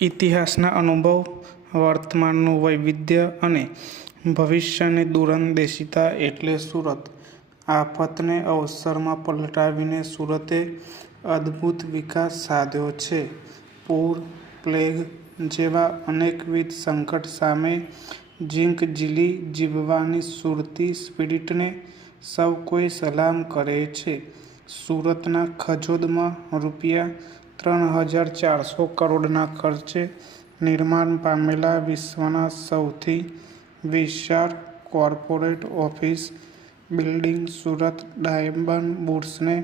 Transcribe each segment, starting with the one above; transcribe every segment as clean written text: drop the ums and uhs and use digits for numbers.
ઇતિહાસના અનુભવ, વર્તમાનનું વૈવિધ્ય અને ભવિષ્યની દૂરંદેશિતા એટલે સુરત. આફતને અવસરમાં પલટાવીને સુરતે અદ્ભુત વિકાસ સાધ્યો છે. પૂર, પ્લેગ જેવા અનેકવિધ સંકટ સામે ઝીંક ઝીલી જીવવાની સુરતી સ્પિરિટને સૌ કોઈ સલામ કરે છે. સુરતના ખજોદમાં રૂ.3,400 કરોડના ખર્ચે નિર્માણ પામેલા વિશ્વના સૌથી વિશાળ corporate office building Surat diamond બુર્સને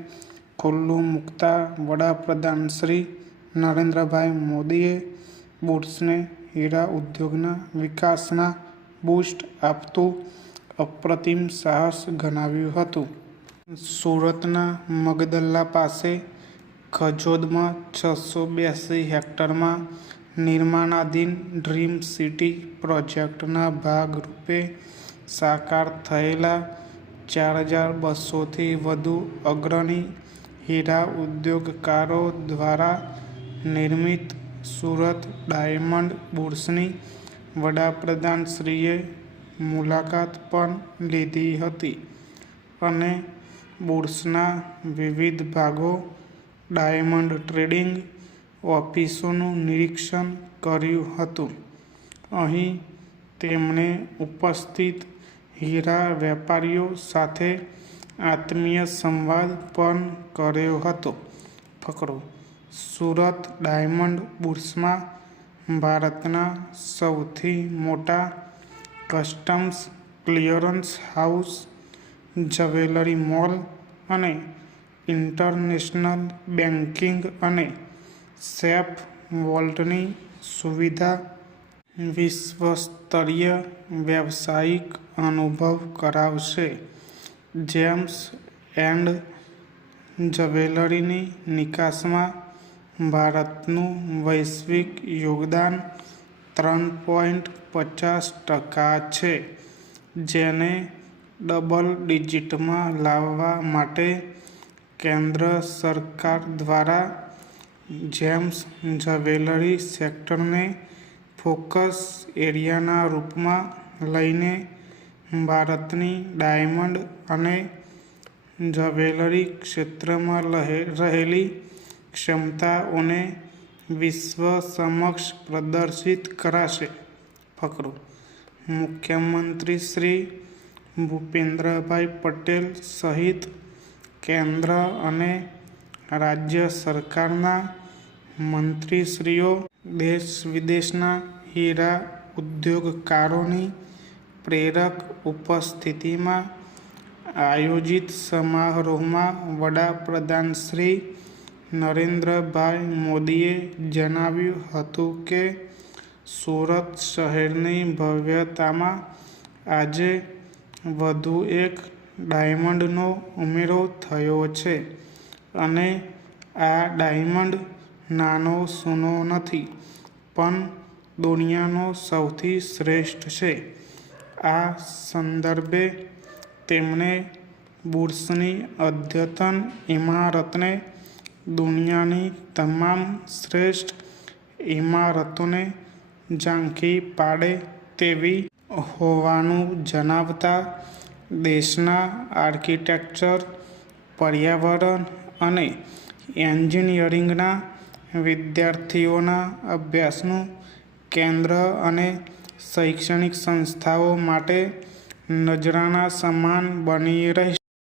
ખુલ્લું મૂકતા વડાપ્રધાનશ્રી નરેન્દ્રભાઈ મોદીએ બુર્સને હીરા ઉદ્યોગના વિકાસના બૂસ્ટ આપતું અપ્રતિમ સાહસ ગણાવ્યું હતું. સુરતના મગદલ્લા પાસે ખજોદમાં 682 હેક્ટરમાં નિર્માણાધીન ડ્રીમ સિટી પ્રોજેક્ટના ભાગરૂપે સાકાર થયેલા 4,200થી વધુ અગ્રણી હીરા ઉદ્યોગકારો દ્વારા નિર્મિત સુરત ડાયમંડ બુર્સની વડાપ્રધાનશ્રીએ મુલાકાત પણ લીધી હતી અને બુર્સના વિવિધ ભાગો, ડાયમંડ ટ્રેડિંગ ઓફિસોનું નિરીક્ષણ કર્યું હતું. અહીં તેમણે ઉપસ્થિત હીરા વેપારીઓ સાથે આત્મીય સંવાદ પણ કર્યો હતો. ફકરો: સુરત ડાયમંડ બુર્સમાં ભારતના સૌથી મોટા customs clearance house, jewellery mall અને ઇન્ટરનેશનલ બેન્કિંગ અને સેફ વોલ્ટની સુવિધા વિશ્વસ્તરીય વ્યવસાયિક અનુભવ કરાવશે. જેમ્સ એન્ડ જ્વેલરીની નિકાસમાં ભારતનું વૈશ્વિક યોગદાન 3.50% છે, જેને ડબલ ડિજિટમાં લાવવા માટે કેન્દ્ર સરકાર દ્વારા જેમ્સ જ્વેલરી સેક્ટરને ફોકસ એરિયાના રૂપમાં લઈને ભારતની ડાયમંડ અને જ્વેલરી ક્ષેત્રમાં રહેલી ક્ષમતાઓને વિશ્વ સમક્ષ પ્રદર્શિત કરાશે. ફકરો: મુખ્યમંત્રી શ્રી ભૂપેન્દ્રભાઈ પટેલ સહિત કેન્દ્ર અને રાજ્ય સરકારના મંત્રીશ્રીઓ દેશ-વિદેશના હીરા ઉદ્યોગકારોની પ્રેરક ઉપસ્થિતિમાં આયોજિત સમારોહમાં વડાપ્રધાનશ્રી નરેન્દ્રભાઈ મોદીએ જણાવ્યું હતું કે સુરત શહેરની ભવ્યતામાં આજે વધુ એક ડાયમંડનો ઉમેરો થયો છે અને આ ડાયમંડ નાનો સૂનો નથી, પણ દુનિયાનો સૌથી શ્રેષ્ઠ છે. આ સંદર્ભે તેમણે બુર્સની અદ્યતન ઇમારતને દુનિયાની તમામ શ્રેષ્ઠ ઇમારતોને ઝાંખી પાડે તેવી હોવાનું જણાવતા દેશના આર્કિટેક્ચર, પર્યાવરણ અને એન્જિનિયરિંગના વિદ્યાર્થીઓના અભ્યાસનું કેન્દ્ર અને શૈક્ષણિક સંસ્થાઓ માટે નજરાણા સમાન બની રહેશે.